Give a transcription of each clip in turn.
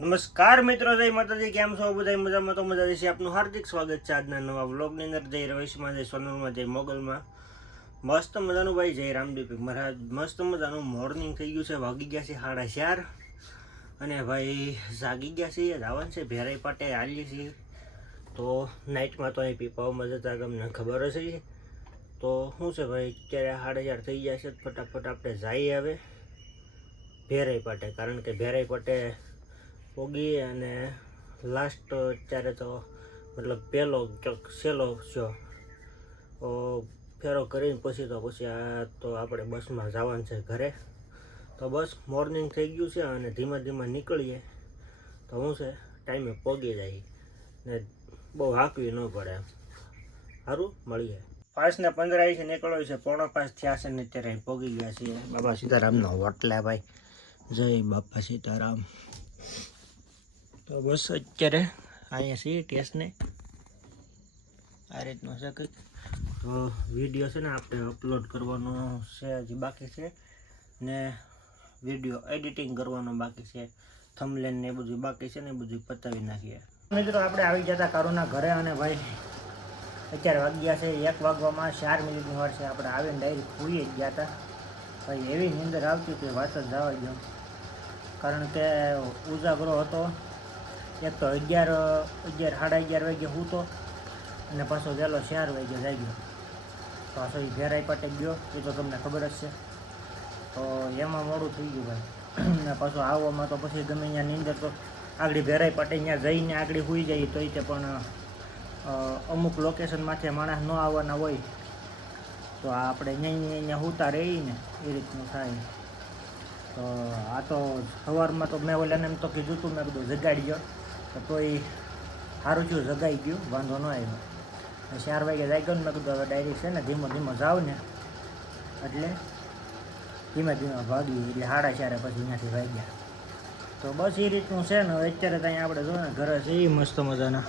નમસ્કાર મિત્રો, જય માતાજી. કેમ છો બધા? મજામાં તો મજા છે. આપનું હાર્દિક સ્વાગત છે આજના નવા વ્લોગની અંદર. જય રવેશમાં, જય સોનલમાં, જય મોગલમાં. મસ્ત મજાનું ભાઈ જય રામદેવ મહારાજ. મસ્ત મજાનું મોર્નિંગ થઈ ગયું છે. વાગી ગયા છે 4:30 અને ભાઈ જાગી ગયા છે. જવાનું છે ભેરાઈ પાટે આવીએ છીએ. તો નાઇટમાં તો અહીં પીપાઓમાં જતા તમને ખબર હશે. તો શું છે ભાઈ, અત્યારે 4:30 થઈ ગયા છે. ફટાફટ આપણે જઈએ હવે ભેરાઈ પાટે, કારણ કે ભેરાઈ પાટે પોગી અને લાસ્ટ અત્યારે તો મતલબ પહેલો સહેલો છો ફેરો કરીને પછી આ તો આપણે બસમાં જવાનું છે ઘરે. તો બસ મોર્નિંગ થઈ ગયું છે અને ધીમા ધીમા નીકળીએ તો શું છે ટાઈમે પોગી જાય ને બહુ હાંકવી ન પડે. સારું, મળીએ. 5:15 છે, નીકળ્યો છે. 4:45 થયા છે ને અત્યારે પોગી ગયા છીએ બાબા સીતારામનો હોટલે. ભાઈ જય બાપા સીતારામ. તો બસ અત્યારે અહીંયા છીએ ટેસ્ટને આ રીતનો છે કંઈક. તો વિડીયો છે ને આપણે અપલોડ કરવાનો છે, હજી બાકી છે ને વિડીયો એડિટિંગ કરવાનો બાકી છે. થંબનેલ ને એ બધું બાકી છે ને એ બધું પતાવી નાખીએ. મિત્રો આપણે આવી ગયા હતા કારુના ઘરે અને ભાઈ અત્યારે વાગ્યા છે 1 વાગવામાં 4 મિનિટની વાર છે. આપણે આવીને ડાયરેક્ટ સૂઈ જ ગયા હતા. ભાઈ એવી નીંદર આવતી હતી વાત જ જવા દો, કારણ કે ઉજાગરો હતો. એક તો 11:30 વાગે સૂતો અને પાછો વહેલો 4 વાગે જાગ્યો. પાછો એ ભેરાઈ પાટે ગયો, એ તો તમને ખબર જ છે. તો એમાં મોડું થઈ ગયું ભાઈ. ને પાછો આવવામાં તો પછી ગમે ત્યાં નીંદર તો આગળ ભેરાઈ પાટે ત્યાં જઈને આગળ સૂઈ જાય તો તે પણ અમુક લોકેશનમાંથી માણસ ન આવવાના હોય તો આપણે અહીંયા સૂતા રહીને એ રીતનું થાય. તો આ તો સવારમાં તો મેં ઓલાને એમ તો કીધું હતું, મેં બધું જગાડી ગયો તો એ સારું થયું, જગાઈ ગયું, વાંધો ન આવ્યો. 4 વાગે જાગ્યો ને મેં કીધું હવે ડાયરેક્ટ છે ને ધીમો ધીમો જાવ ને એટલે ધીમે ધીમે ભાગી, એટલે 4:30 પછી અહીંયાથી વાગ્યા. તો બસ એ રીતનું છે ને. હવે અત્યારે ત્યાં આપણે જો ને ઘરે છે એ મસ્ત મજાના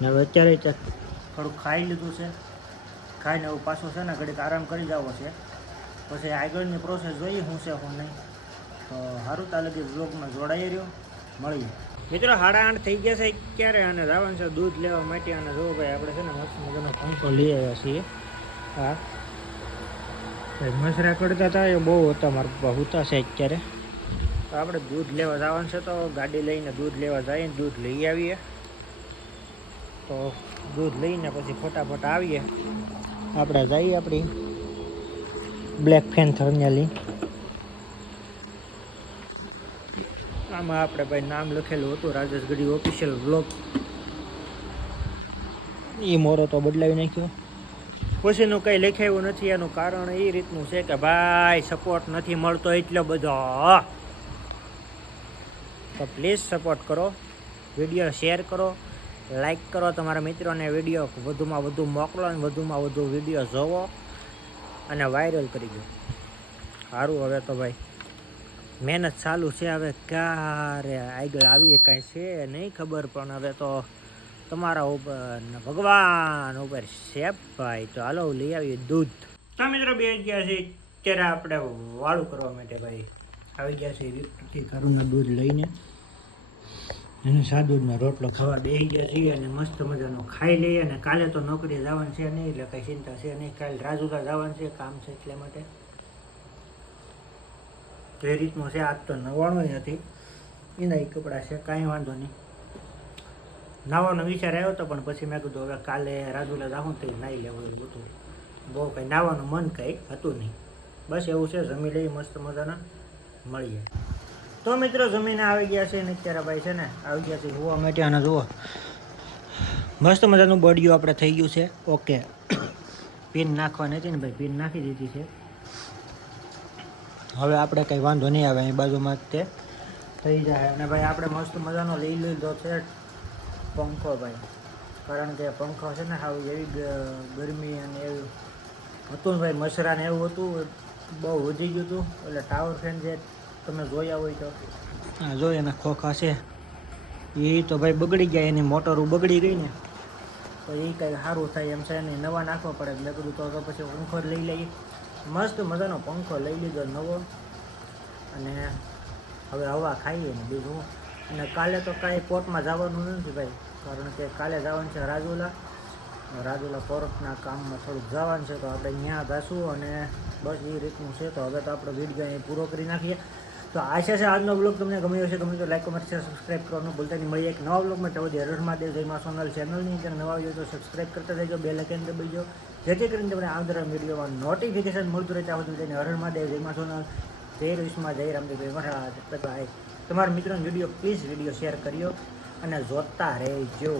ને. હવે અત્યારે થોડુંક ખાઈ લીધું છે, ખાઈને એવું પાછું છે ને ઘડીક આરામ કરી જવો છે. પછી આગળની પ્રોસેસ જોઈએ શું છે શું નહીં. તો સારું, તાલે બ્લોગમાં જોડાઈ રહ્યો, મળીએ. મિત્રો 8:30 થઈ ગયા છે ક્યારે અને જવાનું છે દૂધ લેવા માટે. અને જો ભાઈ આપણે છે ને મસ્ત મજાનો પંખો લઈ આવ્યા છીએ. હા ભાઈ મસરા કરતા હતા એ બહુ હતા, મારા પપ્પા હોતા છે અત્યારે. તો આપણે દૂધ લેવા જવાનું છે, તો ગાડી લઈને દૂધ લેવા જઈએ, દૂધ લઈ આવીએ. તો દૂધ લઈને પછી ફટાફટ આવીએ. આપણે જઈએ આપણી બ્લેક ફેન્થરને લઈ. આમાં આપણે ભાઈ નામ લખેલું હતું રાજેશ ગઢવી ઓફિશિયલ બ્લોગ. એ મોરો તો બદલાવી નાખ્યો, પછીનું કંઈ લખાયું નથી. એનું કારણ એ રીતનું છે કે ભાઈ સપોર્ટ નથી મળતો એટલો બધો. તો પ્લીઝ સપોર્ટ કરો, વિડીયો શેર કરો, લાઈક કરો, તમારા મિત્રોને વિડીયો વધુમાં વધુ મોકલો અને વધુમાં વધુ વિડીયો જોવો અને વાયરલ કરી દો. સારું, હવે તો ભાઈ મહેનત ચાલુ છે. હવે ક્યારે આગળ આવીએ કાંઈ છે નહીં ખબર, પણ હવે તો તમારા ઉપર ને ભગવાન ઉપર છે ભાઈ. તો હાલો લઈ આવીએ દૂધ. તો મિત્રો બે ગયા છે અત્યારે આપણે વાળું કરવા માટે. ભાઈ આવી ગયા છે રીતથી ઘરનું દૂધ લઈને અને સાદુધનો રોટલો ખાવા બેસી ગયા છીએ અને મસ્ત મજાનો ખાઈ લઈએ. અને કાલે તો નોકરીએ જવાનું છે નહીં એટલે કંઈ ચિંતા છે નહીં. કાલે રાજુલા જવાનું છે, કામ છે એટલા માટે. તો એ રીતનું છે. આજ તો નવાણું નથી, એના કપડાં છે, કાંઈ વાંધો નહીં. નાવાનો વિચાર આવ્યો હતો પણ પછી મેં કીધું હવે કાલે રાજુલા જાઉં તો નાહી લેવું એવું હતું. બહુ કંઈ નાવાનું મન કંઈ હતું નહીં. બસ એવું છે. જમી લઈ મસ્ત મજાના, મળીએ. તો મિત્રો જમીને આવી ગયા છે ને અત્યારે ભાઈ છે ને આવી ગયા છે હોવા માટે. અને જુઓ મસ્ત મજાનું બડિયું આપણે થઈ ગયું છે. ઓકે, પિન નાખવાની હતી ને ભાઈ, પિન નાખી દીધી છે. હવે આપણે કંઈ વાંધો નહીં આવે, અહીં બાજુમાં જ તે થઈ જાય. અને ભાઈ આપણે મસ્ત મજાનો લઈ લીધો છે પંખો ભાઈ, કારણ કે પંખો છે ને હાવ એવી ગરમી અને એવું હતું ને ભાઈ, મસરા ને એવું હતું, બહુ વધી ગયું હતું. એટલે ટાવર ફેન જે તમે જોયા હોય તો હા જો એના ખોખા છે એ તો ભાઈ બગડી ગયા, એની મોટરો બગડી ગઈ ને તો એ કંઈ સારું થાય એમ છે નહીં, નવા નાખવા પડે. મેં કીધું તો પછી પંખો લઈ લઈએ. મસ્ત મજાનો પંખો લઈ લીધો નવો અને હવે હવા ખાઈએ ને બીજું અને કાલે તો કાંઈ કોર્ટમાં જવાનું નથી ભાઈ, કારણ કે કાલે જવાનું છે રાજુલા કોર્ટના કામમાં થોડુંક જવાનું છે, તો આપણે ત્યાં જઈશું. અને બસ એ રીતનું છે. તો હવે તો આપણે વિડીયો અહીં પૂરો કરી નાખીએ. તો આશા છે આજનો બ્લોગ તમને ગમ્યો હશે. ગમે તો લાઈક કમેન્ટ શેર સબસ્ક્રાઈબ કરવાનું ભૂલતા નહીં. મળીએ એક નવા બ્લોગમાં. ત્યાં સુધી હર હર મહાદેવ, જય મા સોનલ. ચેનલની અંદર નવા હોય તો સબસ્ક્રાઈબ કરતા રહેજો, બેલ આઇકન દબાવજો, જેથી કરીને તમને આવનારા વિડીયોમાં નોટિફિકેશન મળતું રહે. ત્યાં સુધી હર હર મહાદેવ, જય મા સોનલ, જય વિશ્વમાં, જય રામદેવ મહારાજ. તમારા મિત્રોને વિડીયો પ્લીઝ વિડીયો શેર કર્યો અને જોતા રહેજો.